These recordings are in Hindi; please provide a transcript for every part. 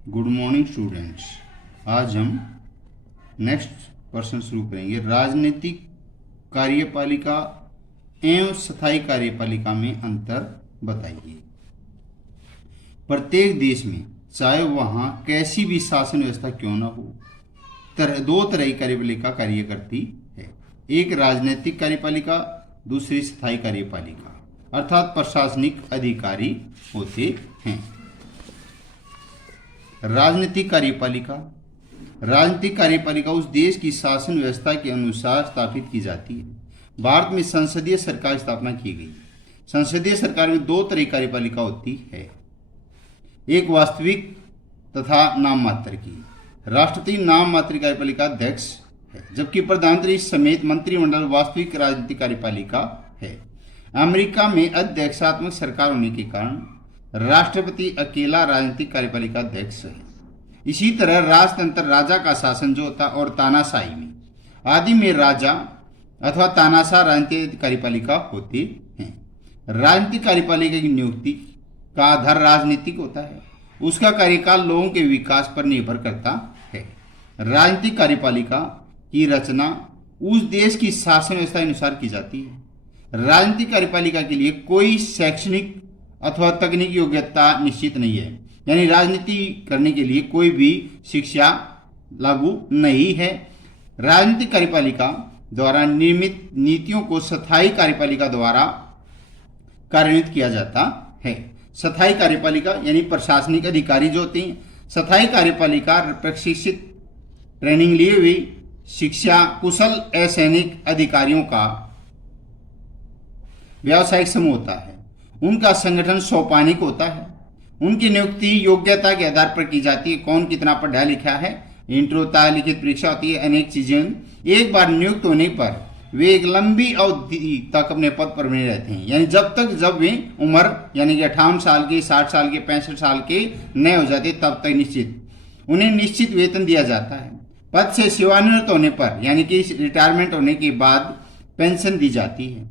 Good morning students. आज हम नेक्स्ट पर्सन शुरू करेंगे। राजनीतिक कार्यपालिका एवं स्थायी कार्यपालिका में अंतर बताइए। प्रत्येक देश में चाहे वहां कैसी भी शासन व्यवस्था क्यों न हो, दो तरह की कार्यपालिका कार्य करती है। एक राजनीतिक कार्यपालिका, दूसरी स्थायी कार्यपालिका, अर्थात प्रशासनिक अधिकारी होते हैं। राजनीतिक कार्यपालिका उस देश की शासन व्यवस्था के अनुसार स्थापित की जाती है। भारत में संसदीय सरकार की स्थापना की गई। संसदीय सरकार में दो तरह की कार्यपालिका होती है, एक वास्तविक तथा नाम मात्र की। राष्ट्रपति नाम मात्र कार्यपालिका अध्यक्ष है, जबकि प्रधानमंत्री समेत मंत्रिमंडल वास्तविक राजनीतिक कार्यपालिका है। अमेरिका में अध्यक्षात्मक सरकार होने के कारण राष्ट्रपति अकेला राजनीतिक कार्यपालिका अध्यक्ष है। इसी तरह राजतंत्र राजा का शासन जो होता और तानाशाही में आदि में राजा अथवा तानाशाह राजनीतिक कार्यपालिका होती हैं। राजनीतिक कार्यपालिका की नियुक्ति का आधार राजनीतिक होता है। उसका कार्यकाल लोगों के विकास पर निर्भर करता है। राजनीतिक कार्यपालिका की रचना उस देश की शासन व्यवस्था के अनुसार की जाती है। राजनीतिक कार्यपालिका के लिए कोई शैक्षणिक अथवा तकनीकी योग्यता निश्चित नहीं है, यानी राजनीति करने के लिए कोई भी शिक्षा लागू नहीं है। राजनीतिक कार्यपालिका द्वारा निर्मित नीतियों को स्थायी कार्यपालिका द्वारा कार्यान्वित किया जाता है। स्थायी कार्यपालिका यानी प्रशासनिक अधिकारी जो होते हैं। स्थायी कार्यपालिका प्रशिक्षित ट्रेनिंग लिए हुए शिक्षा कुशल असैनिक अधिकारियों का व्यावसायिक समूह होता है। उनका संगठन सोपानिक होता है। उनकी नियुक्ति योग्यता के आधार पर की जाती है। कौन कितना पढ़ा लिखा है, इंटरव्यू होता है, लिखित परीक्षा होती है, अनेक चीजें। एक बार नियुक्त होने पर वे एक लंबी अवधि तक अपने पद पर बने रहते हैं, यानी जब वे उम्र यानी कि 58 साल के, 60 साल के, 65 साल के नए हो जाते तब तक उन्हें निश्चित वेतन दिया जाता है। पद से सेवानिवृत्त होने पर यानी कि रिटायरमेंट होने के बाद पेंशन दी जाती है।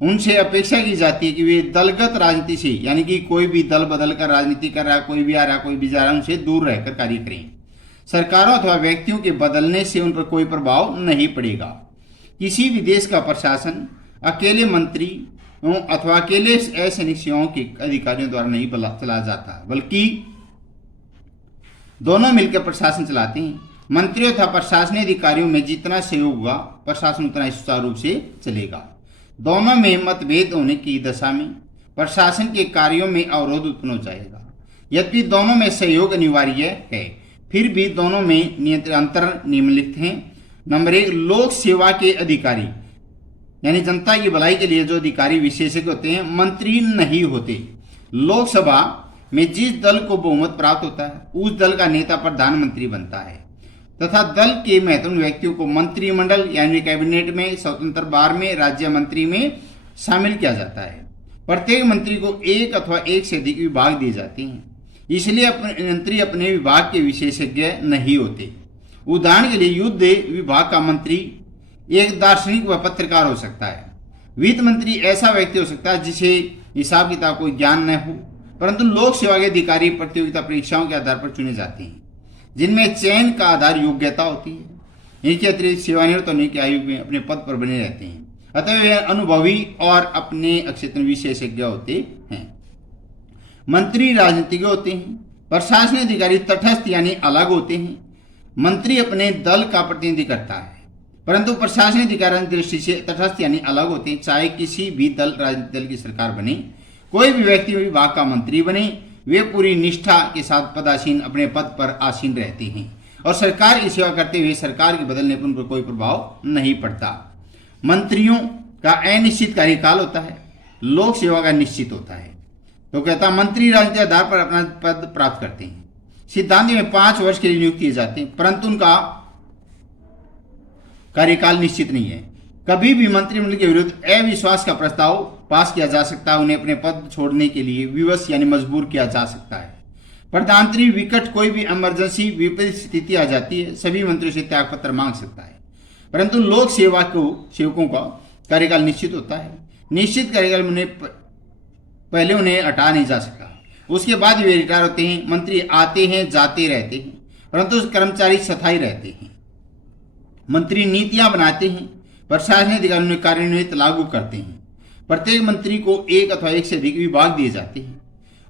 उनसे अपेक्षा की जाती है कि वे दलगत राजनीति से, यानी कि कोई भी दल बदल कर राजनीति कर रहा, कोई भी आ रहा, कोई भी जा रहा, उनसे दूर रहकर कार्य करें। सरकारों अथवा व्यक्तियों के बदलने से उन पर कोई प्रभाव नहीं पड़ेगा। किसी भी देश का प्रशासन अकेले मंत्री अथवा अकेले असैनिक सेवाओं के अधिकारियों द्वारा नहीं चलाया जाता, बल्कि दोनों मिलकर प्रशासन चलाते हैं। मंत्रियों तथा प्रशासनिक अधिकारियों में जितना सहयोग होगा, प्रशासन उतना ही सुचारू रूप से चलेगा। दोनों में मतभेद होने की दशा में प्रशासन के कार्यों में अवरोध उत्पन्न हो जाएगा। यद्यपि दोनों में सहयोग अनिवार्य है, फिर भी दोनों में अंतर निम्नलिखित हैं। नंबर 1, लोक सेवा के अधिकारी यानी जनता की भलाई के लिए जो अधिकारी विशेषज्ञ होते हैं, मंत्री नहीं होते। लोकसभा में जिस दल को बहुमत प्राप्त होता है, उस दल का नेता प्रधानमंत्री बनता है तथा दल के महत्वपूर्ण व्यक्तियों को मंत्रिमंडल यानी कैबिनेट में, स्वतंत्र बार में, राज्य मंत्री में शामिल किया जाता है। प्रत्येक मंत्री को एक अथवा एक से अधिक विभाग दिए जाते हैं, इसलिए मंत्री अपने विभाग के विशेषज्ञ नहीं होते। उदाहरण के लिए युद्ध विभाग का मंत्री एक दार्शनिक व पत्रकार हो सकता है। वित्त मंत्री ऐसा व्यक्ति हो सकता है जिसे हिसाब किताब कोई ज्ञान न हो, परंतु लोक सेवा के अधिकारी प्रतियोगिता परीक्षाओं के आधार पर चुने जाते हैं, जिनमें चयन का आधार योग्यता होती है। इनके अतिरिक्त सेवानिवृत्त होने की आयु में अपने पद पर बने रहते हैं, अतः वे अनुभवी और अपने क्षेत्र में विशेषज्ञ होते हैं। मंत्री राजनीतिज्ञ होते हैं। प्रशासनिक अधिकारी तटस्थ यानी अलग होते हैं। मंत्री अपने दल का प्रतिनिधि करता है, परंतु प्रशासनिक अधिकारी की दृष्टि से तटस्थ यानी अलग होते हैं। चाहे किसी भी राजनीतिक दल की सरकार बने, कोई भी व्यक्ति विभाग का मंत्री बने, वे पूरी निष्ठा के साथ पदासीन अपने पद पर आसीन रहते हैं और सरकार की सेवा करते हुए सरकार के बदलने पर उन पर कोई प्रभाव नहीं पड़ता। मंत्रियों का अनिश्चित कार्यकाल होता है, लोक सेवा का निश्चित होता है। तो कहता मंत्री राजनीतिक आधार पर अपना पद प्राप्त करते हैं। सिद्धांत में 5 वर्ष के लिए नियुक्त किए जाते हैं, परंतु उनका कार्यकाल निश्चित नहीं है। कभी भी मंत्रिमंडल के विरुद्ध अविश्वास का प्रस्ताव पास किया जा सकता है। उन्हें अपने पद छोड़ने के लिए विवश यानी मजबूर किया जा सकता है। प्रधानमंत्री विकट कोई भी इमरजेंसी विपरीत स्थिति आ जाती है, सभी मंत्रियों से त्यागपत्र मांग सकता है, परंतु लोक सेवकों का कार्यकाल निश्चित होता है। निश्चित कार्यकाल पहले उन्हें हटा नहीं जा सकता। उसके बाद वे रिटायर होते हैं। मंत्री आते हैं जाते रहते हैं, परंतु कर्मचारी स्थायी रहते हैं। मंत्री नीतियां बनाते हैं, प्रशासनिक अधिकारियों ने कार्यान्वित लागू करते हैं। प्रत्येक मंत्री को एक अथवा एक से अधिक विभाग दिए जाते हैं।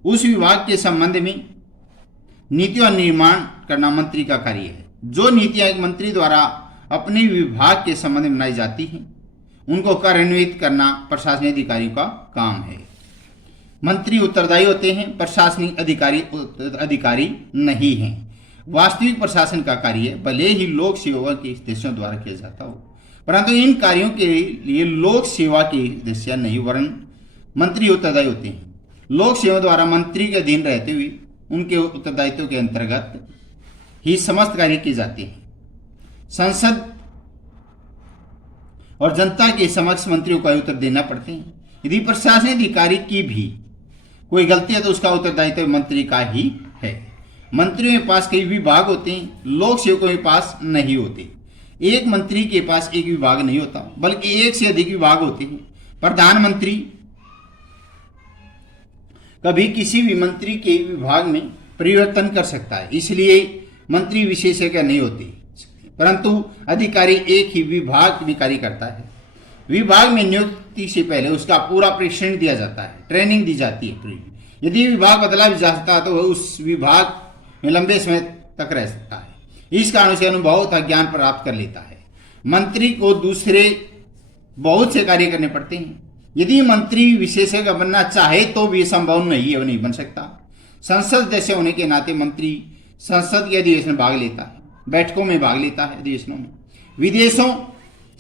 उस विभाग के संबंध में नीतियों का निर्माण करना मंत्री का कार्य है। जो नीतियां एक मंत्री द्वारा अपने विभाग के संबंध में बनाई जाती हैं, उनको कार्यान्वित करना प्रशासनिक अधिकारियों का काम है। मंत्री उत्तरदायी होते हैं, प्रशासनिक अधिकारी नहीं हैं। वास्तविक प्रशासन का कार्य भले ही लोक सेवा के उद्देश्यों द्वारा किया जाता हो, परंतु इन कार्यों के लिए लोक सेवा के उद्देश्य नहीं वरन मंत्री उत्तरदायी होते हैं। लोक सेवा द्वारा मंत्री के अधीन रहते हुए उनके उत्तरदायित्व के अंतर्गत ही समस्त कार्य किए जाते हैं। संसद और जनता के समक्ष मंत्रियों को उत्तर देना पड़ते हैं। यदि प्रशासनिक अधिकारी की भी कोई गलती है तो उसका उत्तरदायित्व मंत्री का ही है। मंत्रियों के पास कई विभाग होते हैं, लोक सेवकों के पास नहीं होते। एक मंत्री के पास एक विभाग नहीं होता, बल्कि एक से अधिक विभाग होते हैं। प्रधानमंत्री कभी किसी भी मंत्री के विभाग में परिवर्तन कर सकता है, इसलिए मंत्री विशेषज्ञ नहीं होते, परंतु अधिकारी एक ही विभाग में कार्य करता है। विभाग में नियुक्ति से पहले उसका पूरा प्रशिक्षण दिया जाता है, ट्रेनिंग दी जाती है। यदि विभाग बदला भी जा सकता है तो वह उस विभाग में लंबे समय तक रह सकता है। इस कारण से अनुभव तथा ज्ञान प्राप्त कर लेता है। मंत्री को दूसरे बहुत से कार्य करने पड़ते हैं। यदि मंत्री विशेषज्ञ बनना चाहे तो भी संभव नहीं है, वो नहीं बन सकता। संसद सदस्य होने के नाते मंत्री संसद के अधिवेशन में भाग लेता है, बैठकों में भाग लेता है, अधिवेशनों में। विदेशों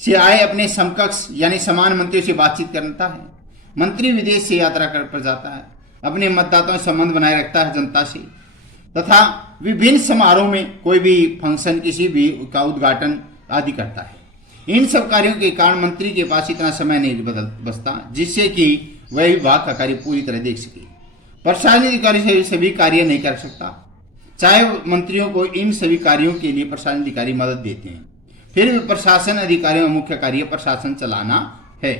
से आए अपने समकक्ष यानी समान मंत्रियों से बातचीत करता है। मंत्री विदेश से यात्रा कर जाता है, अपने मतदाताओं से संबंध बनाए रखता है जनता से, तथा विभिन्न समारोह में कोई भी फंक्शन किसी भी का उद्घाटन आदि करता है। इन सब कार्यों के कारण मंत्री के पास इतना समय नहीं बचता जिससे कि वह विभाग का कार्य पूरी तरह देख सके। प्रशासनिक अधिकारी से सभी कार्य नहीं कर सकता, चाहे मंत्रियों को इन सभी कार्यों के लिए प्रशासनिक अधिकारी मदद देते हैं। फिर भी प्रशासन अधिकारियों का मुख्य कार्य प्रशासन चलाना है।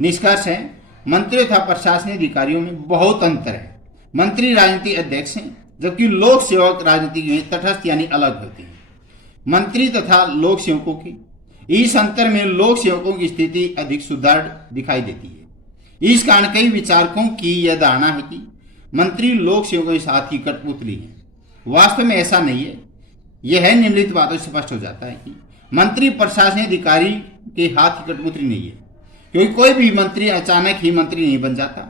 निष्कर्ष है, मंत्रियों तथा प्रशासनिक अधिकारियों में बहुत अंतर है। मंत्री राजनीतिक अध्यक्ष हैं, जबकि लोक सेवक राजनीति में तटस्थ यानी अलग होते हैं। मंत्री तथा लोक सेवकों की इस अंतर में लोक सेवकों की स्थिति अधिक सुदृढ़ दिखाई देती है। इस कारण कई विचारकों की यह धारणा है कि मंत्री लोक सेवकों के साथ ही कठपुतली है। वास्तव में ऐसा नहीं है। यह निम्नलिखित बातों से स्पष्ट हो जाता है कि मंत्री प्रशासनिक अधिकारी के हाथ की कठपुतली नहीं है, क्योंकि कोई भी मंत्री अचानक ही मंत्री नहीं बन जाता।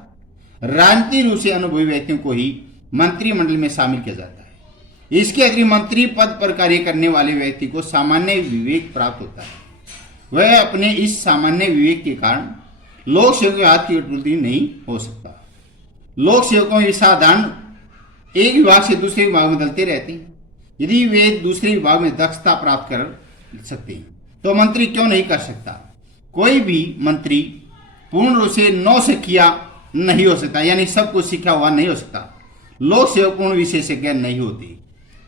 राजनीतिक रूप से अनुभवी व्यक्तियों को ही मंत्रिमंडल में शामिल किया जाता है। इसके अतिरिक्त मंत्री पद पर कार्य करने वाले व्यक्ति को सामान्य विवेक प्राप्त होता है। वह अपने इस सामान्य विवेक के कारण लोक सेवकों के हाथ की कठपुतली नहीं हो सकता। लोक सेवकों के साधारण एक विभाग से दूसरे विभाग में बदलते रहते हैं। यदि वे दूसरे विभाग में दक्षता प्राप्त कर सकते हैं तो मंत्री क्यों नहीं कर सकता। कोई भी मंत्री पूर्ण रूप से नौसिखिया नहीं हो सकता, यानी सब कुछ सीखा हुआ नहीं हो सकता। लोक सेवक पूर्ण विशेषज्ञ नहीं होते।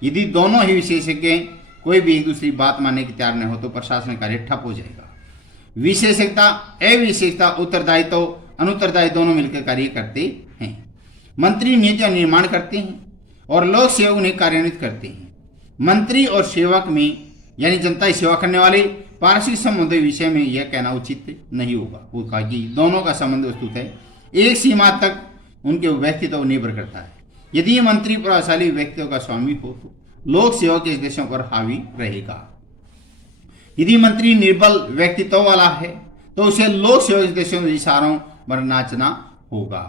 यदि दोनों ही विशेषज्ञ कोई भी एक दूसरी बात मानने के तैयार न हो तो प्रशासन कार्य ठप हो जाएगा। विशेषज्ञता अविशेषता उत्तरदायित्व अनुत्तरदायित्व दोनों मिलकर कार्य करते हैं। मंत्री नीतियां निर्माण करते हैं और लोक सेवक उन्हें कार्यान्वित करते हैं। मंत्री और सेवक में यानी जनता की सेवा करने वाले पारस्परिक संबंधों के विषय में यह कहना उचित नहीं होगा। वो कहा कि दोनों का संबंध वस्तुत है एक सीमा तक उनके व्यक्तित्व पर निर्भर करता है। यदि मंत्री प्रभावशाली व्यक्तियों का स्वामी हो तो लोक सेवक के उद्देश्यों पर हावी रहेगा। यदि मंत्री निर्बल व्यक्तित्व वाला है तो उसे लोक सेवक उद्देश्यों के इशारों पर नाचना होगा।